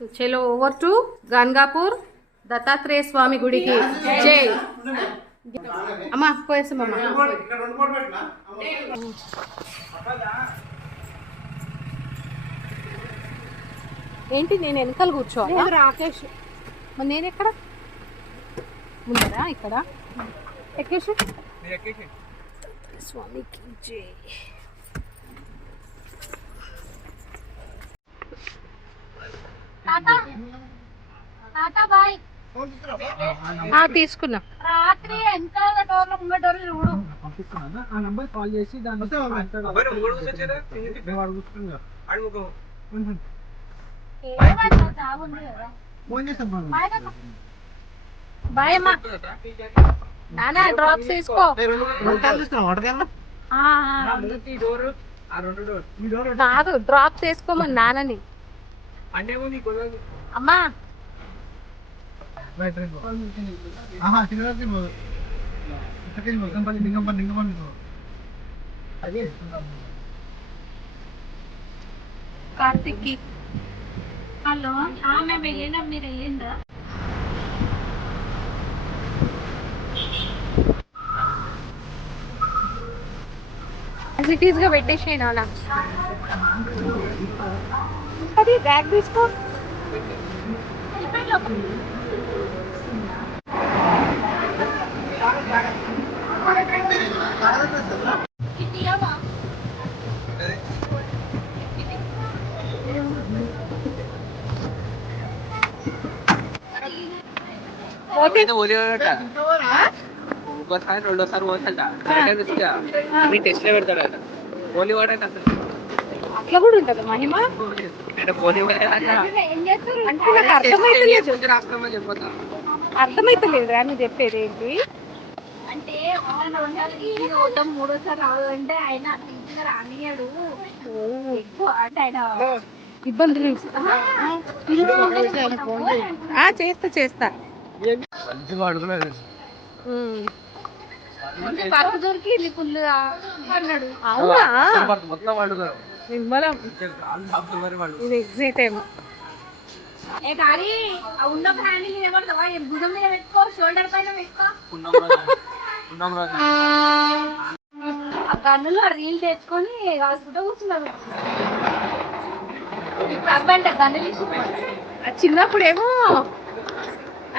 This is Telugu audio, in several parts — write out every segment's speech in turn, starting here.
సో చలో ఓవర్ టు గంగాపూర్ దత్తాత్రేయ స్వామి గుడికి జై. అమ్మా పోయేసామమ్మా. ఏంటి నేను వెనకాల కూర్చోవాలా? రాకేష్ మరి నేను ఎక్కడ ముందరా? ఇక్కడ ఎక్కేసి స్వామికి జై. తీసుకున్నా. రాత్రి ఎంత కాల్ చేసి బాయ్ అమ్మా. నానా డ్రాప్స్ వేసుకో. కాదు డ్రాప్స్ వేసుకోమని నాన్నని. అమ్మా కార్తిక్ హలో మేము వెళ్ళినా మీరు వెళ్ళిందా? యాక్టివిటీస్ గా పెట్టేసేనా అది బ్యాగ్ తీసుకో. రెండోసారి టెస్ట్ పెడతాడు ఓన్లీ వాడు అయితే అట్లా కూడా ఉంటది మహిమ. అర్థమైతలేదు నువ్వు చెప్పేది ఏంటి అంటే మూడోసారి రావాలంటే ఆయన రానియాడు ఎక్కువ అంటే ఆయన ఇబ్బందులు చేస్తా చేస్తా. పరుపు దొరికి ఫుల్ అన్నాడు. అవునా ఎగ్జైట్ ఏమో. ఏ కానీ ఉన్న ఫ్యామిలీ ఏమడతావా? భుజం మీద పెట్టుకో, షోల్డర్ పైన పెట్టుకో. ఆ గన్నులో రీల్ తెచ్చుకొని రాసుకుంటూ కూర్చున్నాను. ఇప్పుడు అబ్బాయి అంటే గన్నులు చిన్నప్పుడేమో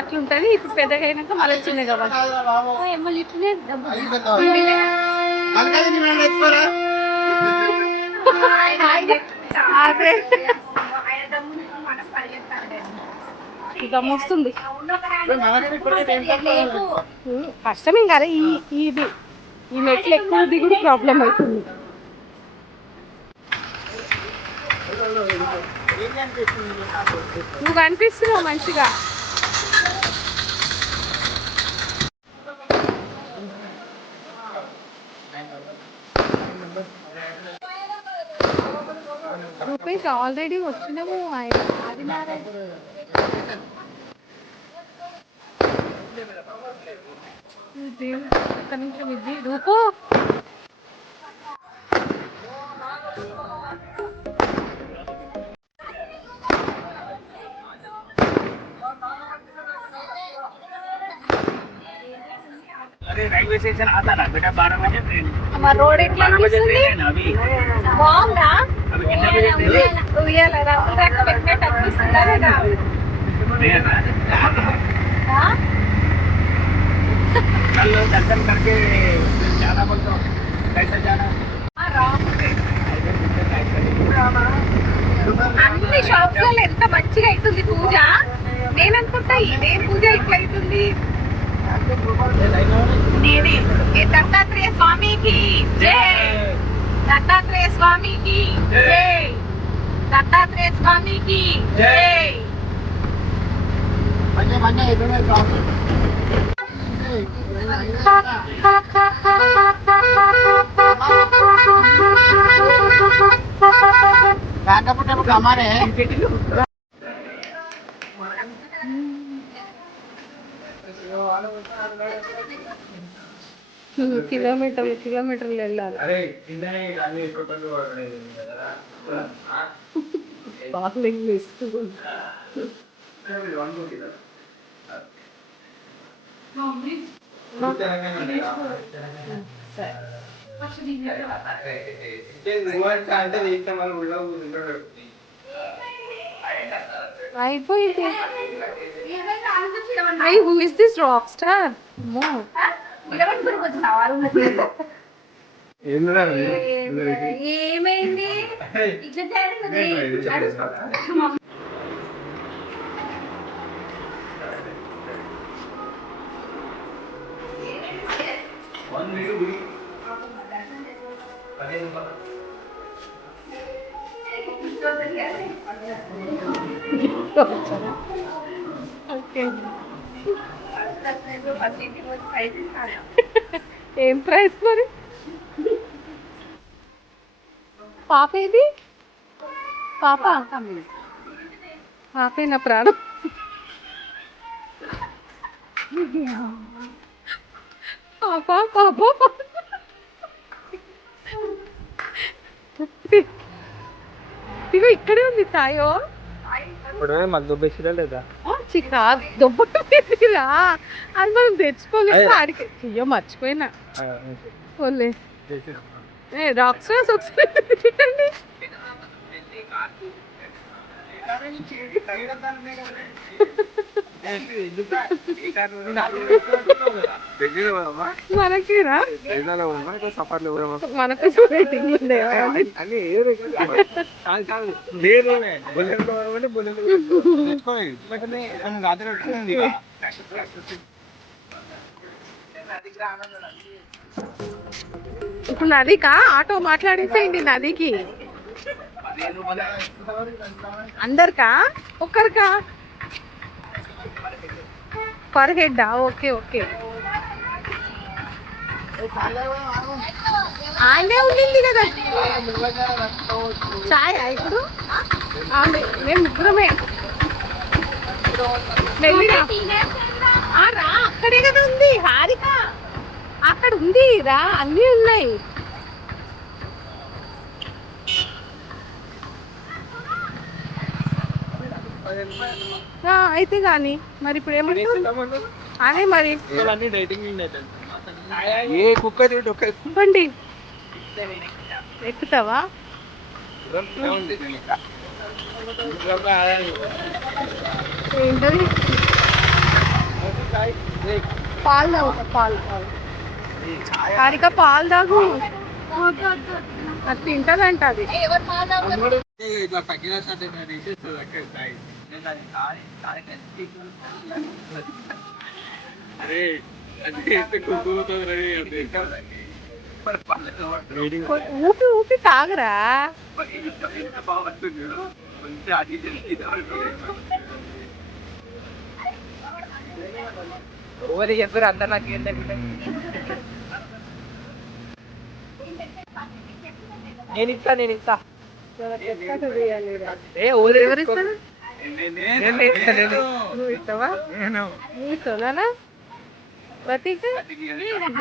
అట్లుంటది, ఇప్పుడు పెద్దగా అయినాక మళ్ళీ చిన్నగా ఎమ్మలు ఇట్లనే వస్తుంది. కష్టమేం కదా ఇది ఈ మెట్లు ఎక్కువ దిగుడు ప్రాబ్లం అవుతుంది. నువ్వు కనిపిస్తున్నావు మంచిగా. రూపేష్ ఆల్రెడీ వచ్చినాము. ఒక్క నిమిషం ఇది రూపు. रेलवे स्टेशन आता ना बेटा 12 बजे ट्रेन हमारा रोड एक ट्रेन है अभी బాగుందా? अभी कितने बजे ट्रेन ఉయ్యాల రంగులకు పెట్టినట్టు అనిపిస్తుందా లేదా? कल दर्शन करके जाना बोलता हूँ कैसे जाना అన్ని షాప్స్ లో ఎంత మంచిగా అవుతుంది పూజ. నేను అనుకుంటా ఇదే పూజ ఇట్లా అవుతుంది. दत्तात्रेय स्वामी की जय. दत्तात्रेय स्वामी की जय. दत्तात्रेय स्वामी की जय. बने बने इधर गांगा हमारे కిలోమీటర్లు వెళ్ళాలి. స్పార్క్లింగ్ ఇస్తూ అయిపోయింది. I who is this rock star? ఏమైంది? ఏం ప్రైస్ మరి? పాప ఏది? పాప పాపే నా ప్రాణం. పాప పాప ఇగో ఇక్కడే ఉంది తాయో. మాకు దుబ్బేసిరా లేదా? చికా దొబ్బరా అది మనం తెచ్చుకోలేదు ఆడికి. అయ్యో మర్చిపోయినా. పోలే రాక్ స్టార్స్ ఒకసారి మనకిరా మనకు రేటింగ్ ఉంది. ఇప్పుడు నదికా ఆటో మాట్లాడేసేయండి. నదికి అందరికా ఒక్కరికా? పర్ హెడ్డా? Okay okay. ఆయనే ఉండింది కదా చాయ్ ఇప్పుడు. మేము ముగ్గురమే రా. అక్కడే కదా ఉంది హారిక, అక్కడ ఉంది రా, అన్నీ ఉన్నాయి. అయితే కానీ మరి ఇప్పుడు ఏమంటారు? అదే మరి చెప్పండి. ఎక్కుతావా? ఏంటది? పాలు తాగుతా. పాలు హారిక పాలు తాగు. అది తింటదంట. అది ఊపి ఊపి తాగరా. అందరు నాకు నేను ఇస్తా.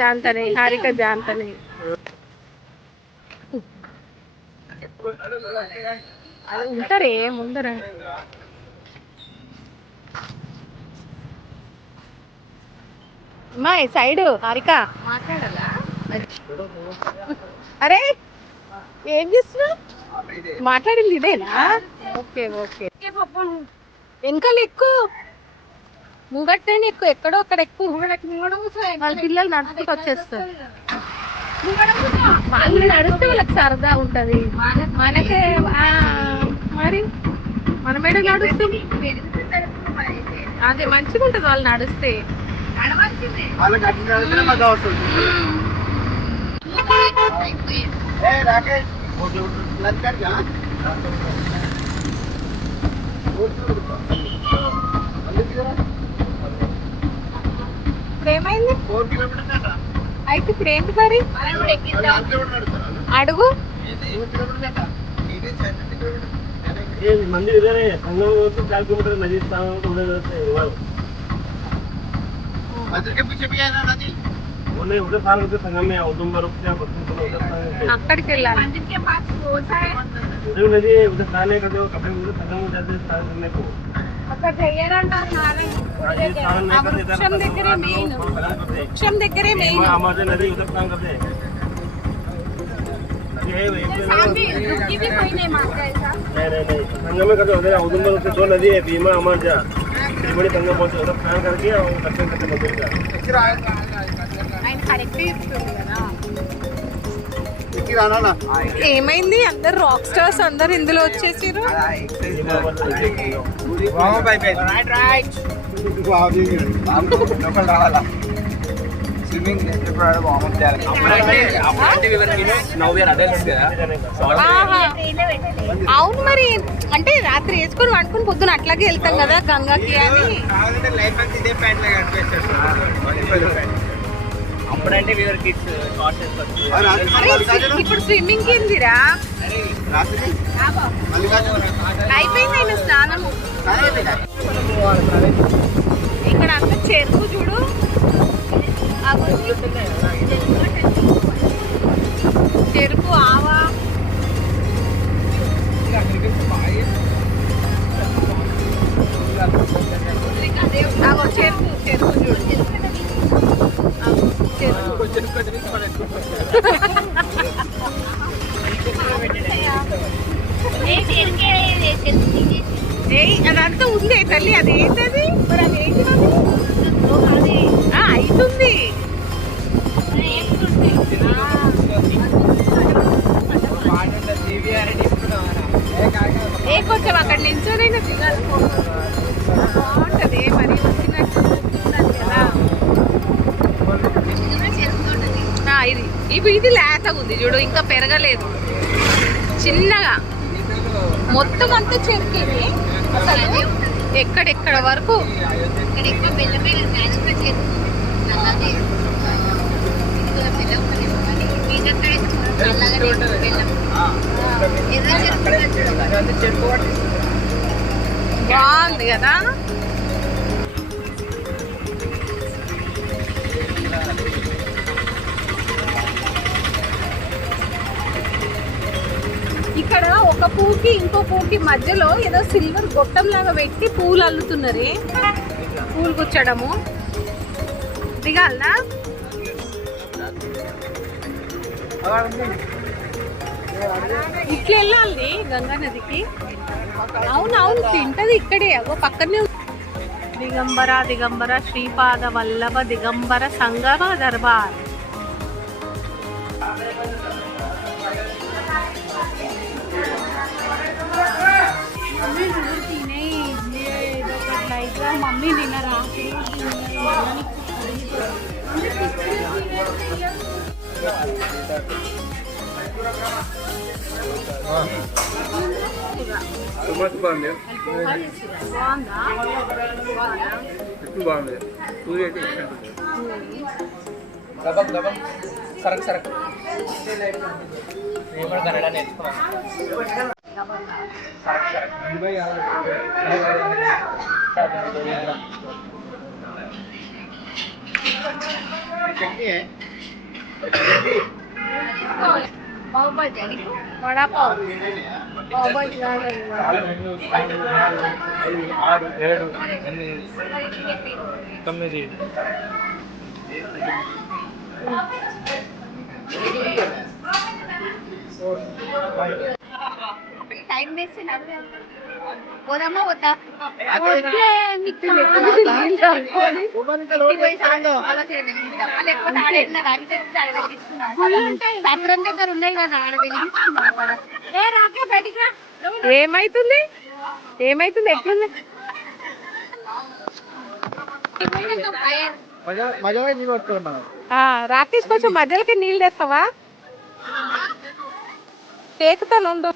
जानता नहीं हारिका जानता नहीं. అది ఉంటారే ముందర. మా సైడ్ హారిక మాట్లాడాలా? అరే ఏం చేస్తున్నావు? మాట్లాడింది ఇదేనా? Okay okay. వెనకాల ఎక్కువ ముంగట్టనే ఎక్కువ, ఎక్కడో అక్కడ ఎక్కువ. వాళ్ళ పిల్లలు నడుచుకుంటూ వచ్చేస్తారు. వాళ్ళు నడిస్తే వాళ్ళకి సరదా ఉంటది. మనకే మరి మన మేడ నడుస్తాం. అదే మంచిగా ఉంటది వాళ్ళు నడిస్తే. ఏమైంది అయితే ఇప్పుడు ఏంటి మరి? అడుగు. मंदिर इधर है, संगम तो 4 किलोमीटर नदी के पीछे भी है ना नदी. उन्हें उधर साल होते संगम में औदुंबर क्या उधर అక్కడికి వెళ్ళాలి. मंदिर के पास रोड है. उधर नदी है, उधर स्नान नहीं करते हो, कपड़े उधर खत्म हो जाते हैं स्नान करने को। అక్కడ చెయ్యరంట స్నానం. ఆ వృక్షం దగ్గరే మెయిన్, వృక్షం దగ్గరే మెయిన్. हमारे नदी उधर स्नान करते हैं। ఇవి పోయినాయి మాకు తెలుసా? नहीं संगम में करते होते हैं। उधर से दो नदी है, भीमा अमरजा, त्रिवेणी संगम पहुंचे, उधर स्नान करके और दर्शन करते मंदिर का। ఆయన కరెక్ట్ చెప్తుంది కదా. ఏమైంది అందరు రాక్ స్టార్స్ అందరు ఇందులో వచ్చేసారు. అవును మరి, అంటే రాత్రి వేసుకొని వండుకొని పొద్దున అట్లాగే వెళ్తాం కదా గంగాకి అని. అప్పుడంటే ఇప్పుడు స్విమ్మింగ్ ఏందిరా? అయిపోయింది ఆయన స్నానము. ఇక్కడ అంతా చెరుకు చూడు. చెరుకు ఆవా చెరుకు చెరుకు చూడు. అదంతా ఉంది తల్లి. అది ఏంటది మరి? అది ఏంటి? అవుతుంది. ఏ కొంచెం అక్కడ నిల్చోనైనా దిగాలి, బాగుంటది. మరి వచ్చినట్టు కదా. ఇది లేతగా ఉంది చూడు, ఇంకా పెరగలేదు, చిన్నగా. మొత్తం అంతా చెరుకేది అసలు ఎక్కడెక్కడ వరకు. బాగుంది కదా. ఇక్కడ ఒక పూకి ఇంకో పూకి మధ్యలో ఏదో సిల్వర్ గొట్టం లాగా పెట్టి పూలు అల్లుతున్నది. పూలు గుచ్చడము. దిగాలనా? ఇట్లా వెళ్ళాలి గంగా నదికి. అవునవును, తింటది ఇక్కడే, అగో పక్కనే. దిగంబర దిగంబర శ్రీపాద వల్లభ దిగంబర సంగమ దర్బార్. మమ్మీ తినరా? బాగుంది. సరక్ సరక్ నేను కూడా కన్నడ నేర్చుకున్నాను. వడాపావ్, పావుబాజీ, 6, 7, 8, 9. టైం వేస్ట్ పోదామా వద్దా? దగ్గర ఉన్నాయి కదా. ఏమైతుంది? ఏమైతుంది? ఎట్లుంది? రాకేష్ కొంచెం మధ్యలోకి నీళ్ళు తెస్తావా? టేకుతాను ఉండు.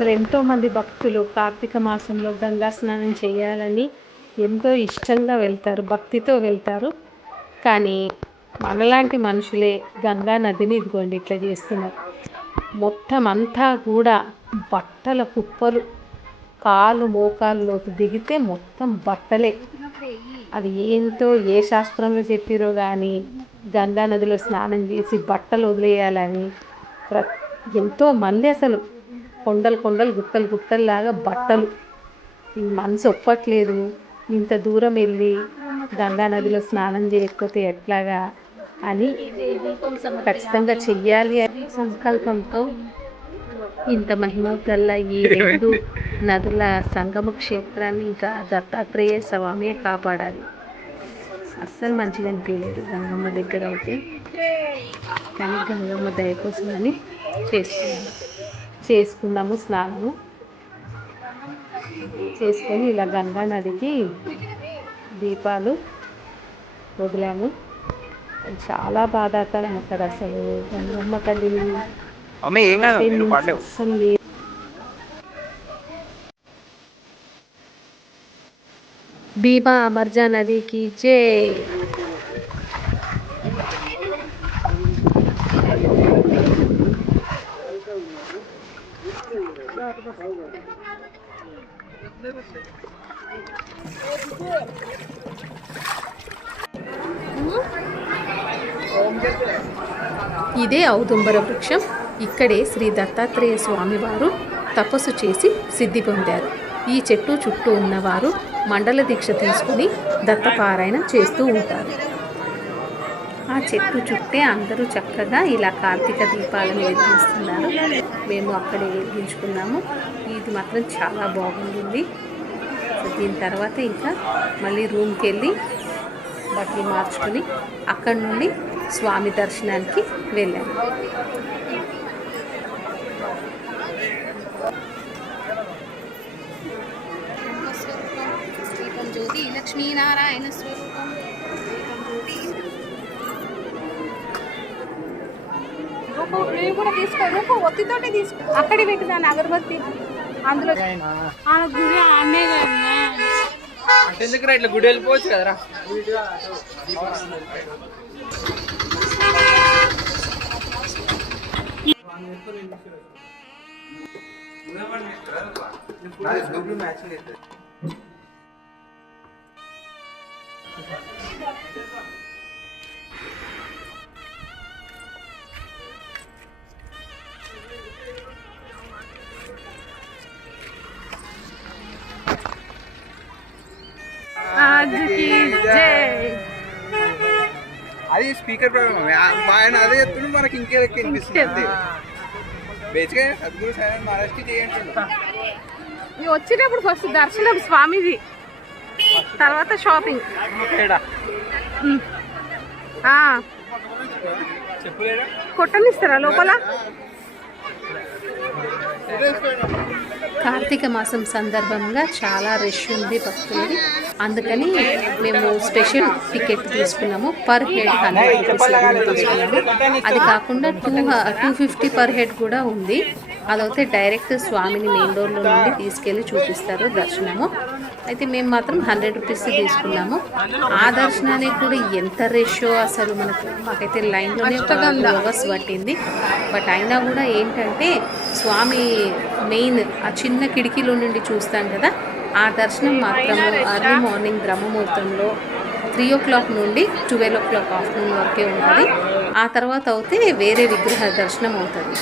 అసలు ఎంతోమంది భక్తులు కార్తీక మాసంలో గంగా స్నానం చేయాలని ఎంతో ఇష్టంగా వెళ్తారు, భక్తితో వెళ్తారు. కానీ మనలాంటి మనుషులే గంగా నదిని ఇదిగోండి ఇట్లా చేస్తున్నారు. మొత్తం అంతా కూడా బట్టల కుప్పలు, కాలు మోకాల్లోకి దిగితే మొత్తం బట్టలే. అది ఏంటో ఏ శాస్త్రంలో చెప్పిరో కానీ గంగా నదిలో స్నానం చేసి బట్టలు వదిలేయాలని ఎంతో మంది అసలు కొండలు కొండలు గుట్టలు గుట్టల్లాగా బట్టలు. ఈ మనసు ఒప్పట్లేదు, ఇంత దూరం వెళ్ళి గంగా నదిలో స్నానం చేయకపోతే ఎట్లాగా అని ఖచ్చితంగా చెయ్యాలి అనే సంకల్పంతో ఇంత మహిమ గల్ల ఈ 2 నదుల సంగమ క్షేత్రాన్ని ఇంకా దత్తాత్రేయ స్వామియే కాపాడాలి. అస్సలు మంచిగా అనిపించలేదు గంగమ్మ దగ్గర అయితే. కానీ గంగమ్మ దయ కోసమని చేసుకున్నాము స్నానము. చేసుకొని ఇలా గంగా నదికి దీపాలు వదిలాము. చాలా బాధాకరం అక్కడ అసలు గంగమ్మ తల్లిని అసలు లేదు. భీమా అమర్జా నదికి జై. ఇదే ఔదుంబర వృక్షం. ఇక్కడే శ్రీ దత్తాత్రేయ స్వామి వారు తపస్సు చేసి సిద్ధి పొందారు. ఈ చెట్టు చుట్టూ ఉన్నవారు మండల దీక్ష తీసుకుని దత్తపారాయణం చేస్తూ ఉంటారు. ఆ చెట్టు చుట్టే అందరూ చక్కగా ఇలా కార్తీక దీపాలను వెలిగిస్తున్నారు. మేము అక్కడే వెలిగించుకున్నాము. ఇది మాత్రం చాలా బాగుంది. సో దీని తర్వాత ఇంకా మళ్ళీ రూమ్కి వెళ్ళి బట్టలు మార్చుకుని అక్కడి నుండి స్వామి దర్శనానికి వెళ్ళాము. జ్యోతి లక్ష్మీనారాయణ స్వరూపం. కూడా తీసుకో, ఒత్తితోటి తీసుకో. అక్కడే పెట్టినాను అగరబత్తి. అందులో గుడి అన్నే ఎందుకు ఇట్లా గుడి వెళ్ళిపోవచ్చు కదరా. అది స్పీకర్ ప్రాబ్లం. ఆయన అదే చెప్తున్నాడు, మనకి ఇంకే వినిపిస్తుంది అంతే. బేసిక్గా సద్గురు సాయి మహారాజ్కి చేయండి. వచ్చేటప్పుడు ఫస్ట్ దర్శనం స్వామిది, తర్వాత షాపింగ్. కొట్టనిస్తారా లోపల? కార్తీక మాసం సందర్భంగా చాలా రష్ ఉంది భక్తులది. అందుకని మేము స్పెషల్ టికెట్ తీసుకున్నాము. పర్ హెడ్ 100 రూపీస్ తీసుకున్నాము. అది కాకుండా 250 పర్ హెడ్ కూడా ఉంది. అదైతే డైరెక్ట్ స్వామిని మెయిన్ డోర్లో నుండి తీసుకెళ్ళి చూపిస్తారు దర్శనము. అయితే మేము మాత్రం 100 రూపీస్ తీసుకున్నాము. ఆ దర్శనానికి కూడా ఎంత రషో అసలు మాకైతే లైన్లోనే 2 అవర్స్ పట్టింది. బట్ అయినా కూడా ఏంటంటే స్వామి మెయిన్ ఆ చిన్న కిటికీలో నుండి చూస్తాం కదా, ఆ దర్శనం మాత్రం ఎర్లీ మార్నింగ్ బ్రహ్మముహూర్తంలో 3 o'clock నుండి 12 o'clock ఆఫ్టర్నూన్ వరకే ఉంటుంది. ఆ తర్వాత అయితే వేరే విగ్రహ దర్శనం అవుతుంది.